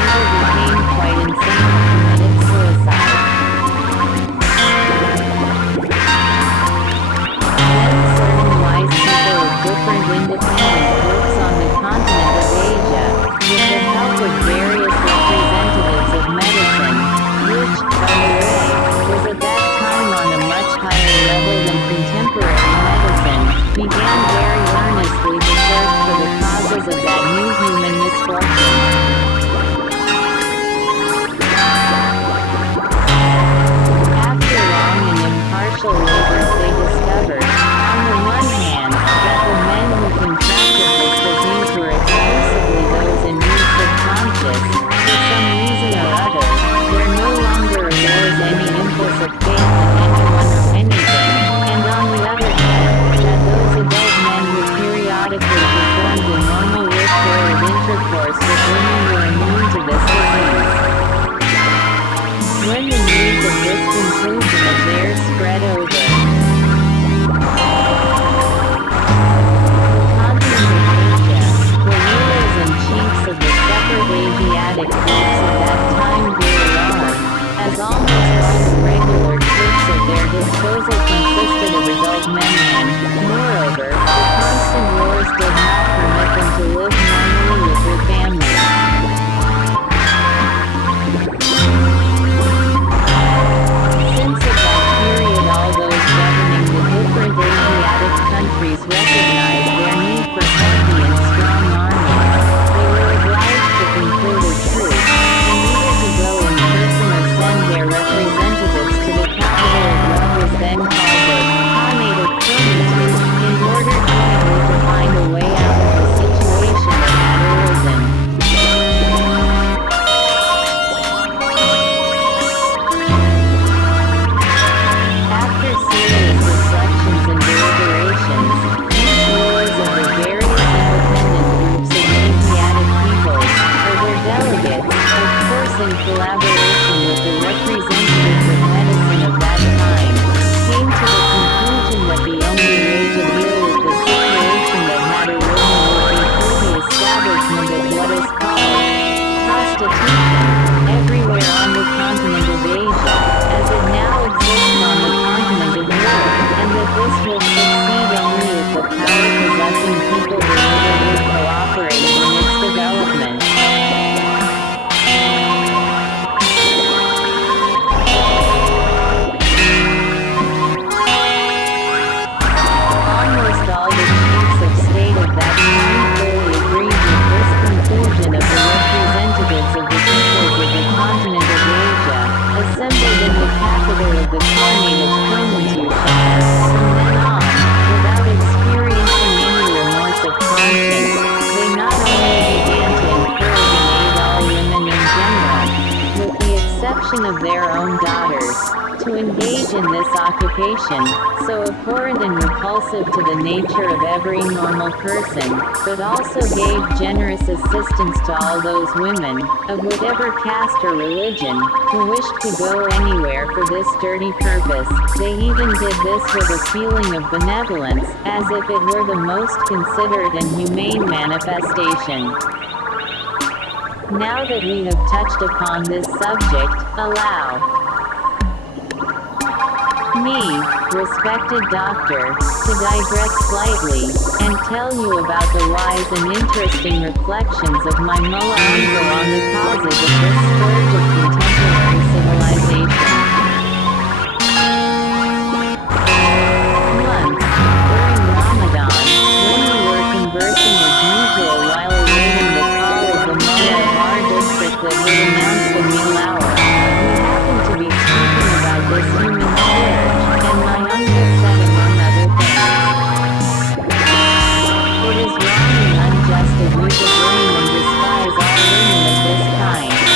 either became quite insane or committed suicide. Then certain wise people of different independent groups on the continent of Asia, with the help of various representatives of medicine, which, by the way, was at that time on a much higher level than contemporary medicine, began very earnestly to search for the causes of that new human misfortune. After long and impartial labors they discovered, on the one hand, that the men who contracted this disease were exclusively those in need subconscious, for some reason or other, there no longer arose any impulse of faith in anyone or anything, and on the other hand, that those adult men who periodically performed a normal ritual of intercourse with women were immune to this disease. When the news of this conclusion of theirs spread over the continent of Asia, the rulers and chiefs of the separate Asiatic groups at that time grew alarmed, as almost all the regular troops at their disposal consisted of adult men and, moreover, the constant wars did not permit them to live normally with their families. Since at that period all those governing the different Asiatic countries recognized their need for healthy and strong armies, they were obliged to conclude a truce, and either to go in person or send their representatives to the capital of what was then called the Khanate of Turkey, in order jointly to find a way out of the situation that had arisen. After serious reflections and deliberations, these rulers of the various independent groups of Asiatic peoples, or their delegates, of course in collaboration with the representatives of medicine of that time, came to the conclusion that the only way to deal with the situation that had arisen would be through the establishment of what is called prostitution, everywhere on the continent of Asia, as it now exists on the continent of Europe, and that this will succeed only if the power-possessing people deliberately cooperated in its development. Almost all the chiefs of state of that time fully agreed with this conclusion of the representatives of the peoples of the continent of Asia, assembled in the capital of the Khanate of Turkey. From then on, without experiencing any remorse of conscience, they not only began to encourage and aid all women in general, with the exception of their own daughters, to engage in this occupation, so abhorrent and repulsive to the nature of every normal person, but also gave generous assistance to all those women, of whatever caste or religion, who wished to go anywhere for this dirty purpose. They even did this with a feeling of benevolence, as if it were the most considerate and humane manifestation. Now that we have touched upon this subject, allow me, respected doctor, to digress slightly, and tell you about the wise and interesting reflections of my mullah uncle on the causes of this scourge of contemporary civilization. Once, during Ramadan, when we were conversing as usual while awaiting the call of the mullah of our district that would announce the meal hour, we happened to be speaking about this human scourge, and my uncle said among other things, "It is wrong and unjust of you to blame and despise all women of this kind.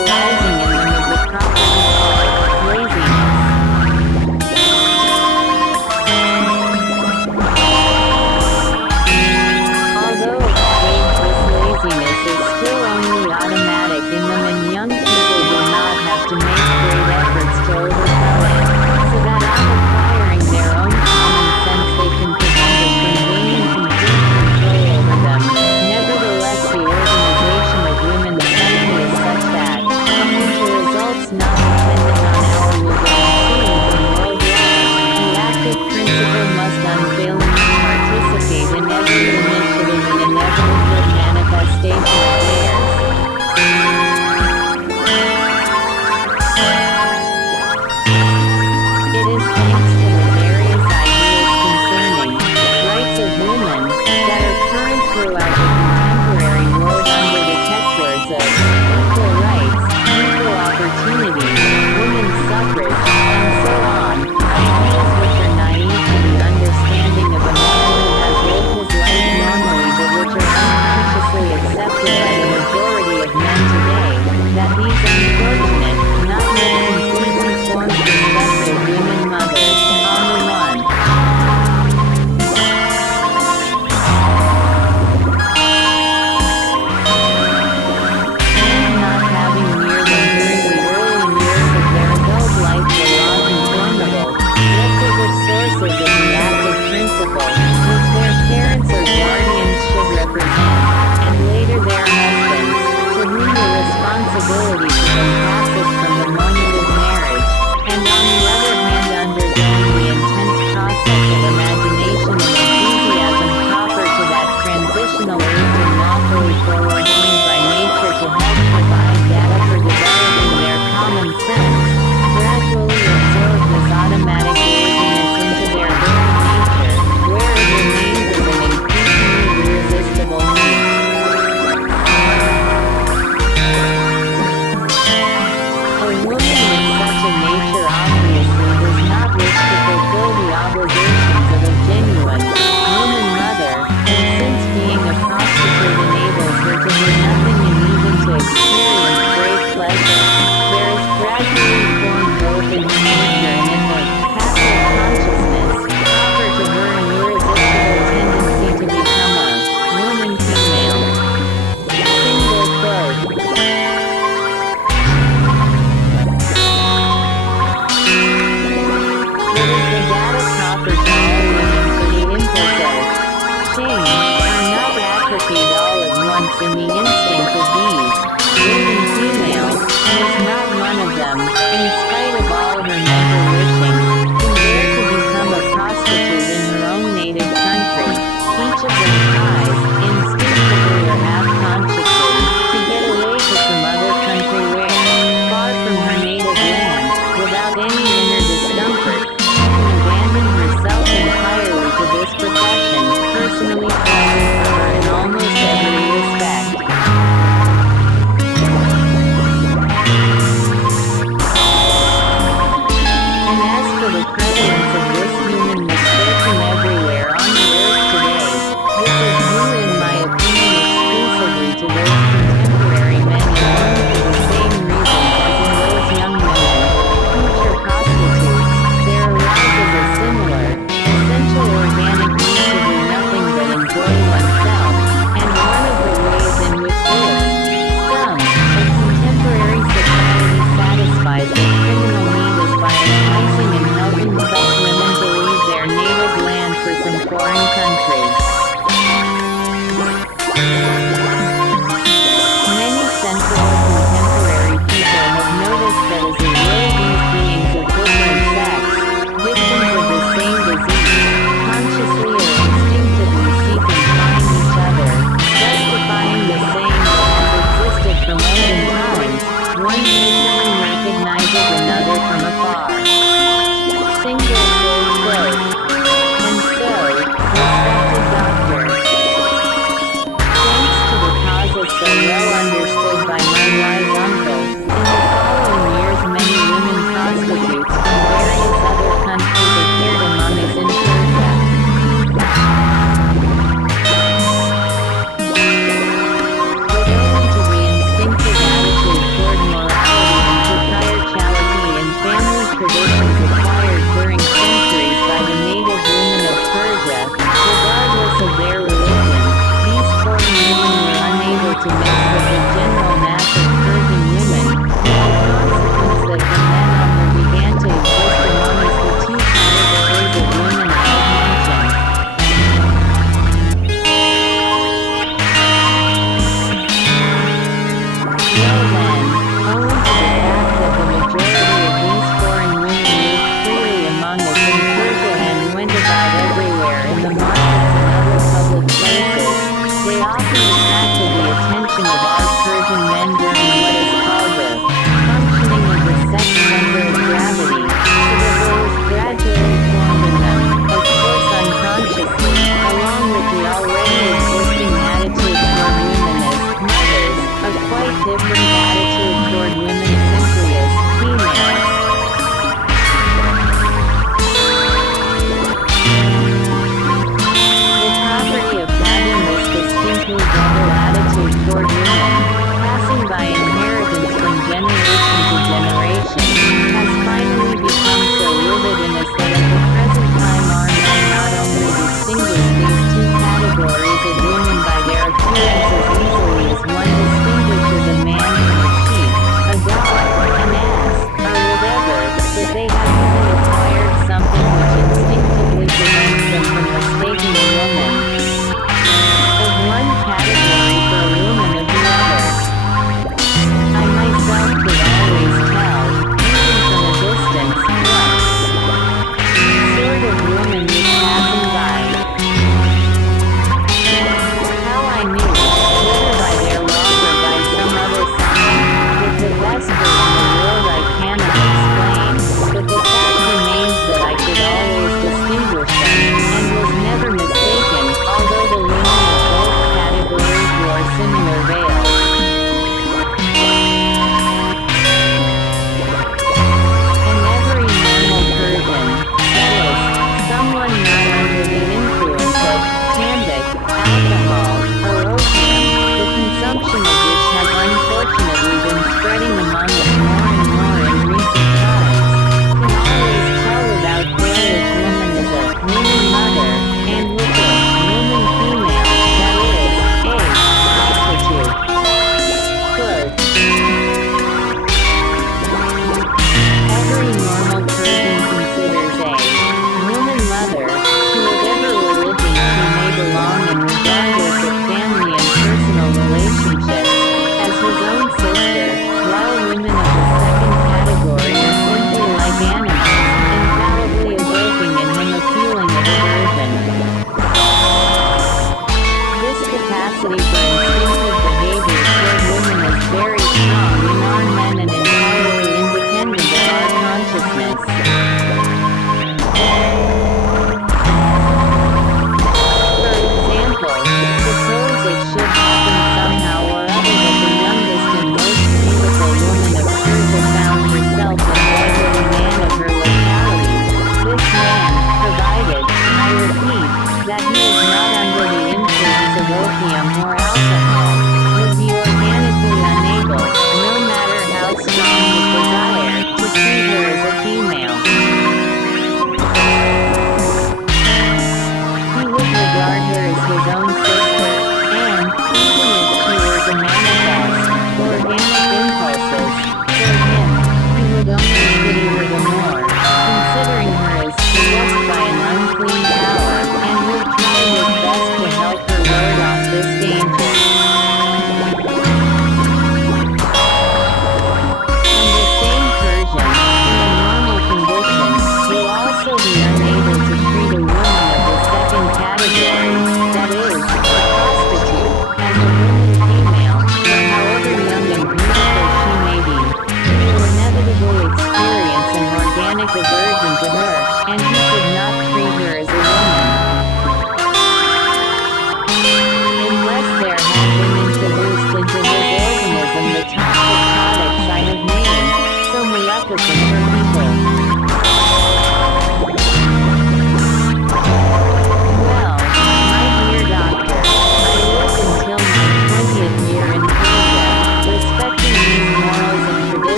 arising in them is a property called laziness. Although this laziness is still only automatic in them, and young people do not have to make great efforts to overcome it, so that on acquiring their own common sense they can prevent it from gaining complete control over them. Nevertheless, the organization of women suddenly is such that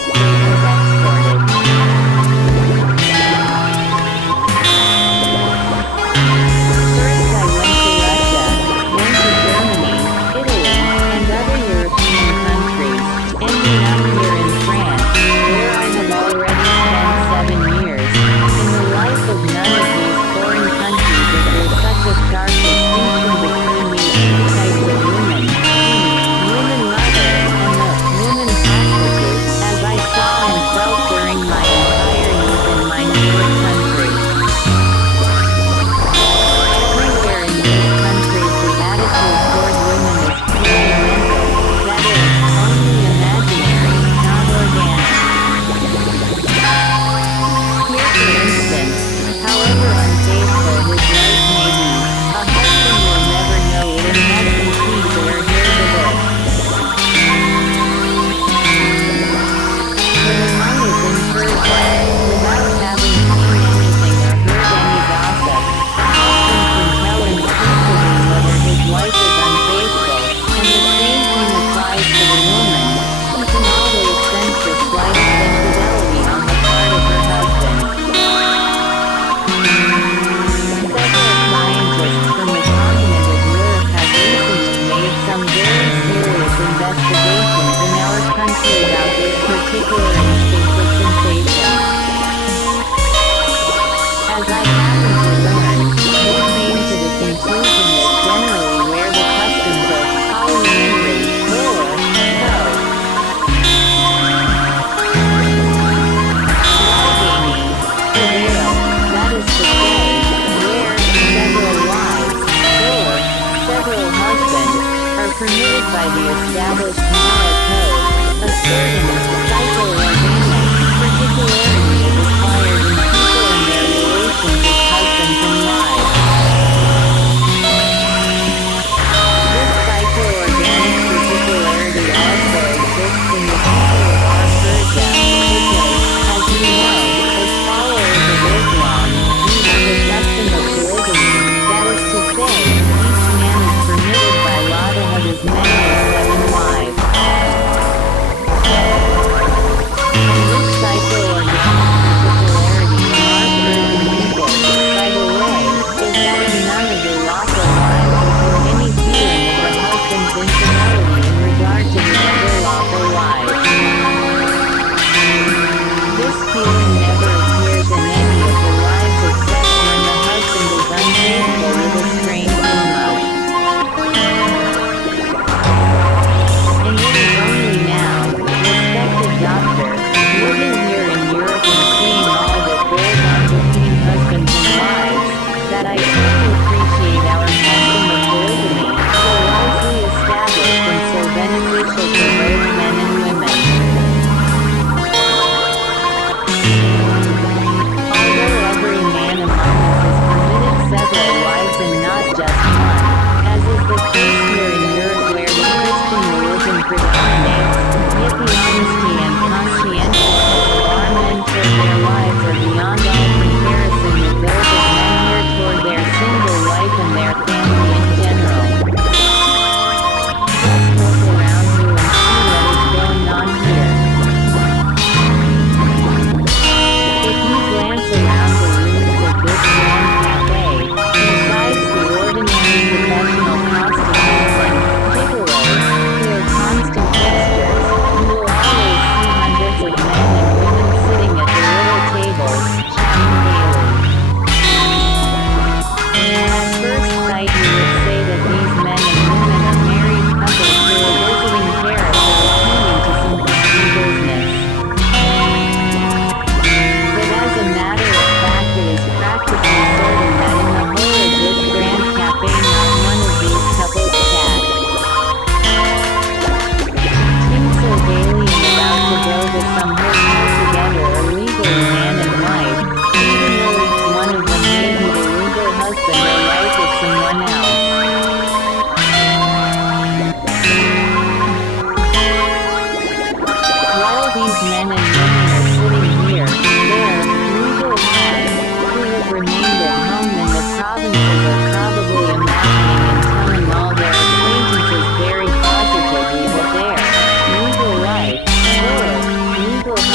state was exported. First I went to Russia, went to Germany, Italy, and other European countries, ending up here in France, where I have already spent 7 years. In the life of none of these foreign countries is there such a stark distinction between these two types of women, woman mother, and the woman prostitute, as I saw and felt during my entire youth in my native country. Everywhere in these countries the attitude toward women is purely mental, that is, only imaginary, not organic. Here for instance, however unfaithful his wife may be, a husband will never know it unless he sees or hears of it. But among his inferred that, without having seen anything or heard any gossip, a husband can tell instinctively whether his wife is unfaithful, and the same thing applies to the woman. She can always sense the slightest infidelity on the part of her husband. Several scientists from the continent of Europe have recently made some very serious investigations in our country about this particular instinct of sensation. As I happened to learn, they came to the conclusion that generally where the customs of polyamory, or polygamy, prevail, that is to say, where several wives, or several husbands, are permitted by the established moral code, a certain psycho-organic particularity is acquired in people and their relations as husbands and wives. This psycho-organic particularity also exists in the people of our Persia, because, as you know, as followers of Islam, we have the custom of polygamy, that is to say, each man is permitted by law to have as many as 7 wives. And this psycho-organic particularity in our Persian people, by the way, is that in none of the lawful wives is there any feeling of the husband's infidelity in regard to the other lawful wives. This feeling never appears in any of the wives except when the husband is unfaithful with a strange in-law. And it is only now, respected doctor, living here in Europe and seeing all that goes on between husbands and wives, that I truly appreciate our custom of polygamy, so wisely established and so beneficial for both men and women. Although every man among us is permitted several wives and not just one, as is the case here in Europe where the Christian religion predominates, yet the honesty and conscientiousness of our men toward their wives are beyond all comparison with those of men here toward their single wife and their family in general. Just look around you and see what is going on here. If you glance around the rooms of this grand cafe, besides the ordinary professional prostitutes and gigolos, who are constant fixtures, you will always see hundreds of men and women sitting at the little tables, chatting gaily. At first sight you would say that these men and women are married couples who are visiting Paris or attending to some family business. But as a matter of fact it is practically certain that in the whole of this grand cafe not one of these couples chat. Tinsel gaily and about to go to some hotel together are legally man and wife, even though each one of them may be the legal husband or wife of someone else. While these men and women are sitting here, there, legal wives, who have remained at home in the provinces are probably imagining and telling all their acquaintances very positively that their legal wife, or legal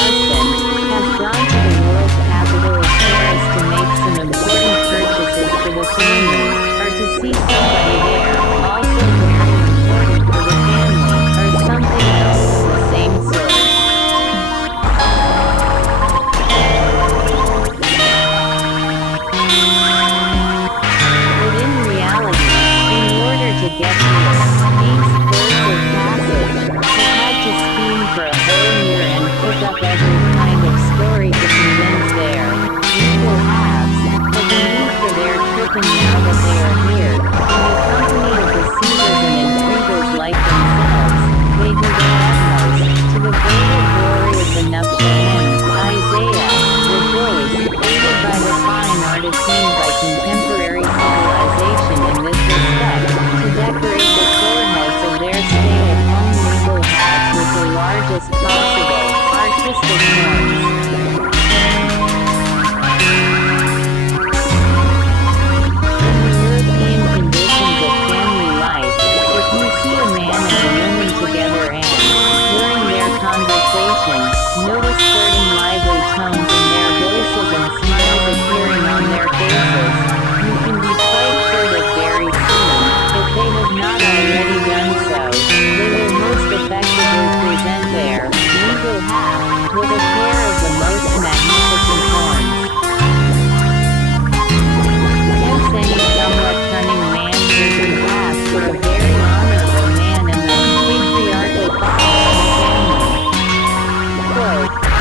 Quote,